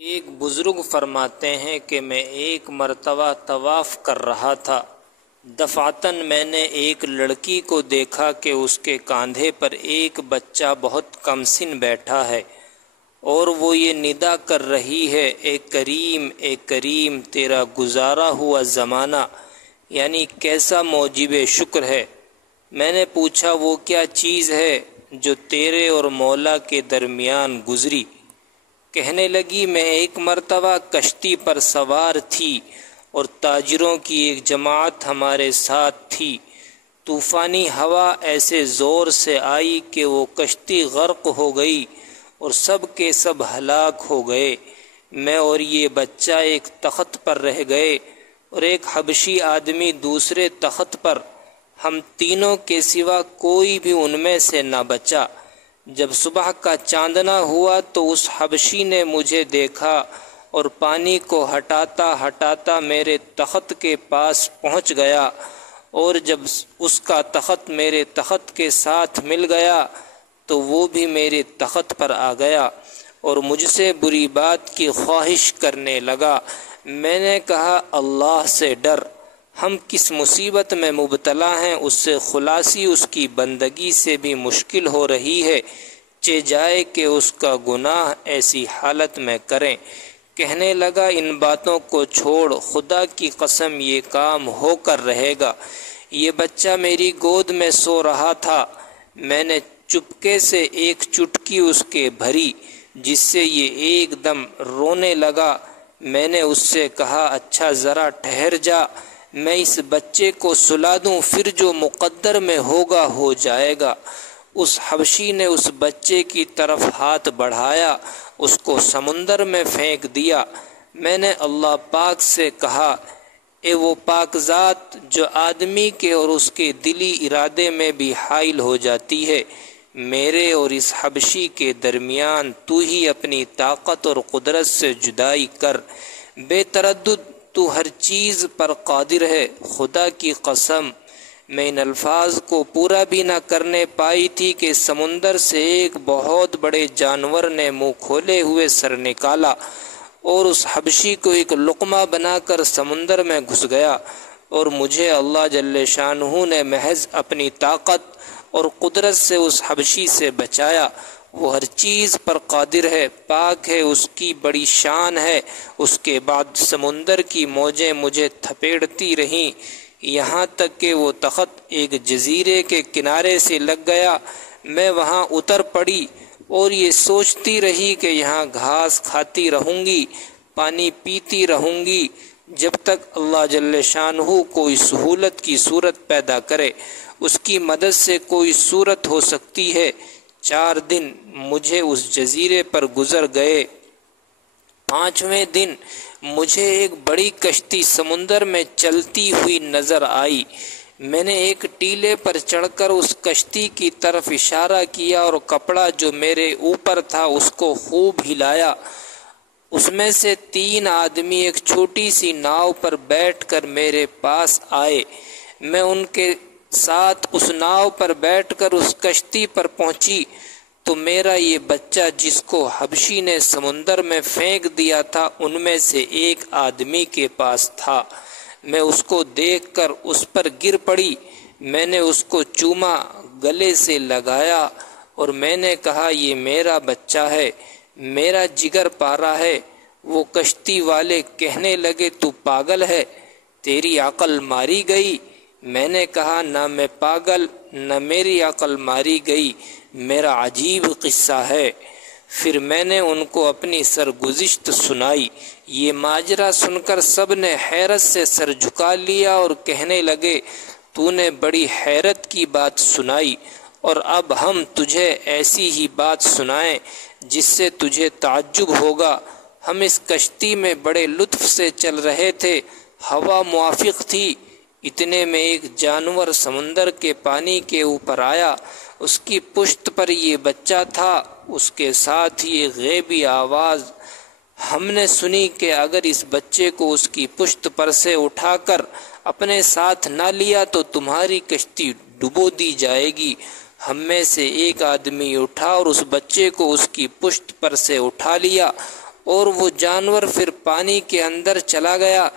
ایک بزرگ فرماتے ہیں کہ میں ایک مرتبہ طواف کر رہا تھا۔ دفعتاً میں نے ایک لڑکی کو دیکھا کہ اس کے کاندھے پر ایک بچہ بہت کم سن بیٹھا ہے اور وہ یہ ندا کر رہی ہے، اے کریم اے کریم، تیرا گزارا ہوا زمانہ، یعنی کیسا موجب شکر ہے۔ میں نے پوچھا وہ کیا چیز ہے جو تیرے اور مولا کے درمیان گزری؟ کہنے لگی میں ایک مرتبہ کشتی پر سوار تھی اور تاجروں کی ایک جماعت ہمارے ساتھ تھی۔ طوفانی ہوا ایسے زور سے آئی کہ وہ کشتی غرق ہو گئی اور سب کے سب ہلاک ہو گئے۔ میں اور یہ بچہ ایک تخت پر رہ گئے اور ایک حبشی آدمی دوسرے تخت پر، ہم تینوں کے سوا کوئی بھی ان میں سے نہ بچا۔ جب صبح کا چاندنا ہوا تو اس حبشی نے مجھے دیکھا اور پانی کو ہٹاتا ہٹاتا میرے تخت کے پاس پہنچ گیا، اور جب اس کا تخت میرے تخت کے ساتھ مل گیا تو وہ بھی میرے تخت پر آ گیا اور مجھ سے بری بات کی خواہش کرنے لگا۔ میں نے کہا اللہ سے ڈر، ہم کس مصیبت میں مبتلا ہیں، اس سے خلاصی اس کی بندگی سے بھی مشکل ہو رہی ہے، چہ جائے کہ اس کا گناہ ایسی حالت میں کریں۔ کہنے لگا ان باتوں کو چھوڑ، خدا کی قسم یہ کام ہو کر رہے گا۔ یہ بچہ میری گود میں سو رہا تھا، میں نے چپکے سے ایک چٹکی اس کے بھری جس سے یہ ایک دم رونے لگا۔ میں نے اس سے کہا اچھا ذرا ٹھہر جا، میں اس بچے کو سلا دوں، پھر جو مقدر میں ہوگا ہو جائے گا۔ اس حبشی نے اس بچے کی طرف ہاتھ بڑھایا، اس کو سمندر میں پھینک دیا۔ میں نے اللہ پاک سے کہا اے وہ پاک ذات جو آدمی کے اور اس کے دلی ارادے میں بھی حائل ہو جاتی ہے، میرے اور اس حبشی کے درمیان تو ہی اپنی طاقت اور قدرت سے جدائی کر۔ بے تردد تو ہر چیز پر قادر ہے۔ خدا کی قسم میں ان الفاظ کو پورا بھی نہ کرنے پائی تھی کہ سمندر سے ایک بہت بڑے جانور نے منہ کھولے ہوئے سر نکالا اور اس حبشی کو ایک لقمہ بنا کر سمندر میں گھس گیا، اور مجھے اللہ جل شانہ نے محض اپنی طاقت اور قدرت سے اس حبشی سے بچایا۔ وہ ہر چیز پر قادر ہے، پاک ہے، اس کی بڑی شان ہے۔ اس کے بعد سمندر کی موجیں مجھے تھپیڑتی رہیں یہاں تک کہ وہ تخت ایک جزیرے کے کنارے سے لگ گیا۔ میں وہاں اتر پڑی اور یہ سوچتی رہی کہ یہاں گھاس کھاتی رہوں گی، پانی پیتی رہوں گی، جب تک اللہ جل شانہ کوئی سہولت کی صورت پیدا کرے۔ اس کی مدد سے کوئی صورت ہو سکتی ہے۔ 4 دن مجھے اس جزیرے پر گزر گئے۔ 5ویں دن مجھے ایک بڑی کشتی سمندر میں چلتی ہوئی نظر آئی۔ میں نے ایک ٹیلے پر چڑھ کر اس کشتی کی طرف اشارہ کیا اور کپڑا جو میرے اوپر تھا اس کو خوب ہلایا۔ اس میں سے 3 آدمی ایک چھوٹی سی ناؤ پر بیٹھ کر میرے پاس آئے۔ میں ان کے ساتھ اس ناؤ پر بیٹھ کر اس کشتی پر پہنچی تو میرا یہ بچہ جس کو حبشی نے سمندر میں پھینک دیا تھا ان میں سے ایک آدمی کے پاس تھا۔ میں اس کو دیکھ کر اس پر گر پڑی، میں نے اس کو چوما، گلے سے لگایا اور میں نے کہا یہ میرا بچہ ہے، میرا جگر پارا ہے۔ وہ کشتی والے کہنے لگے تو پاگل ہے، تیری عقل ماری گئی؟ میں نے کہا نہ میں پاگل نہ میری عقل ماری گئی، میرا عجیب قصہ ہے۔ پھر میں نے ان کو اپنی سرگزشت سنائی۔ یہ ماجرا سن کر سب نے حیرت سے سر جھکا لیا اور کہنے لگے تو نے بڑی حیرت کی بات سنائی، اور اب ہم تجھے ایسی ہی بات سنائیں جس سے تجھے تعجب ہوگا۔ ہم اس کشتی میں بڑے لطف سے چل رہے تھے، ہوا موافق تھی، اتنے میں ایک جانور سمندر کے پانی کے اوپر آیا، اس کی پشت پر یہ بچہ تھا، اس کے ساتھ یہ غیبی آواز ہم نے سنی کہ اگر اس بچے کو اس کی پشت پر سے اٹھا کر اپنے ساتھ نہ لیا تو تمہاری کشتی ڈبو دی جائے گی۔ ہم میں سے ایک آدمی اٹھا اور اس بچے کو اس کی پشت پر سے اٹھا لیا اور وہ جانور پھر پانی کے اندر چلا گیا۔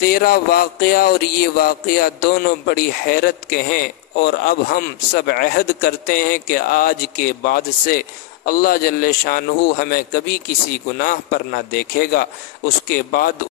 تیرا واقعہ اور یہ واقعہ دونوں بڑی حیرت کے ہیں، اور اب ہم سب عہد کرتے ہیں کہ آج کے بعد سے اللہ جل شانہ ہمیں کبھی کسی گناہ پر نہ دیکھے گا۔ اس کے بعد